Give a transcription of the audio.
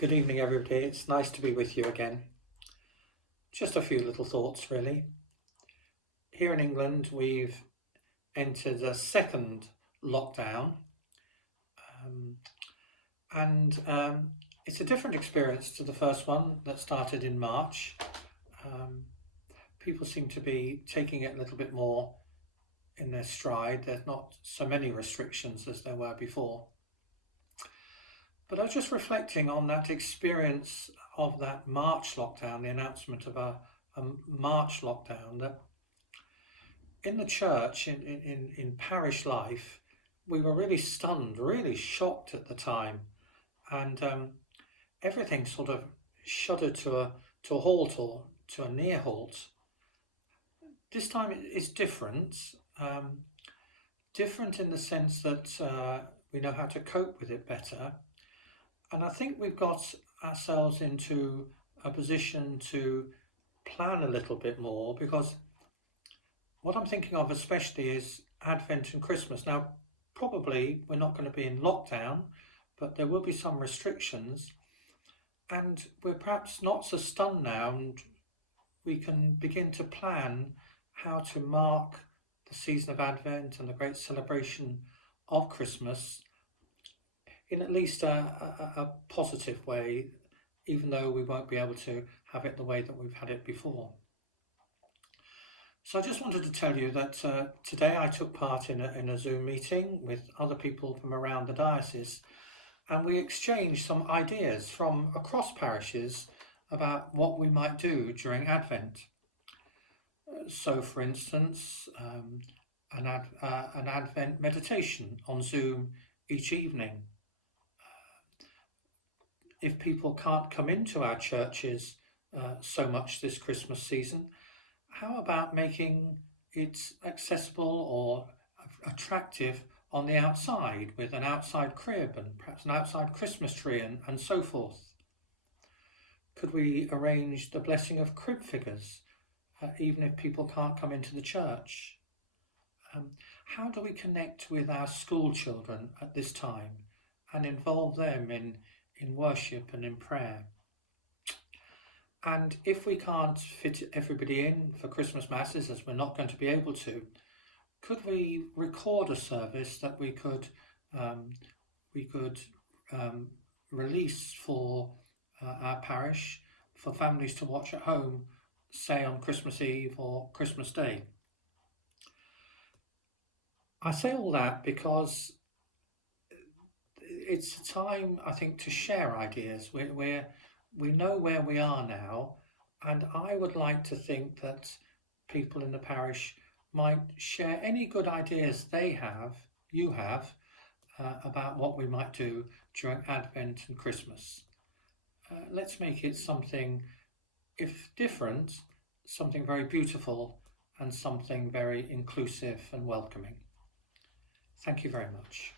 Good evening, everybody. It's nice to be with you again. Just a few little thoughts, really. Here in England, we've entered a second lockdown, and it's a different experience to the first one that started in March. People seem to be taking it a little bit more in their stride. There's not so many restrictions as there were before. But I was just reflecting on that experience of that March lockdown, the announcement of a March lockdown, that in the church, in parish life, we were really stunned, really shocked at the time. And everything sort of shuddered to a halt, or to a near halt. This time it's different. Different in the sense that we know how to cope with it better. And I think we've got ourselves into a position to plan a little bit more, because what I'm thinking of especially is Advent and Christmas. Now, probably we're not going to be in lockdown, but there will be some restrictions, and we're perhaps not so stunned now, and we can begin to plan how to mark the season of Advent and the great celebration of Christmas in at least a positive way, even though we won't be able to have it the way that we've had it before. So I just wanted to tell you that today I took part in a Zoom meeting with other people from around the diocese, and we exchanged some ideas from across parishes about what we might do during Advent. So, for instance, an Advent meditation on Zoom each evening. If people can't come into our churches so much this Christmas season, how about making it accessible or attractive on the outside, with an outside crib and perhaps an outside Christmas tree and so forth? Could we arrange the blessing of crib figures, even if people can't come into the church? How do we connect with our school children at this time and involve them in worship and in prayer? And if we can't fit everybody in for Christmas masses, as we're not going to be able to, could we record a service that we could release for our parish, for families to watch at home, say on Christmas Eve or Christmas Day? I say all that because it's a time, I think, to share ideas. We know where we are now, and I would like to think that people in the parish might share any good ideas you have, about what we might do during Advent and Christmas. Let's make it something, if different, something very beautiful and something very inclusive and welcoming. Thank you very much.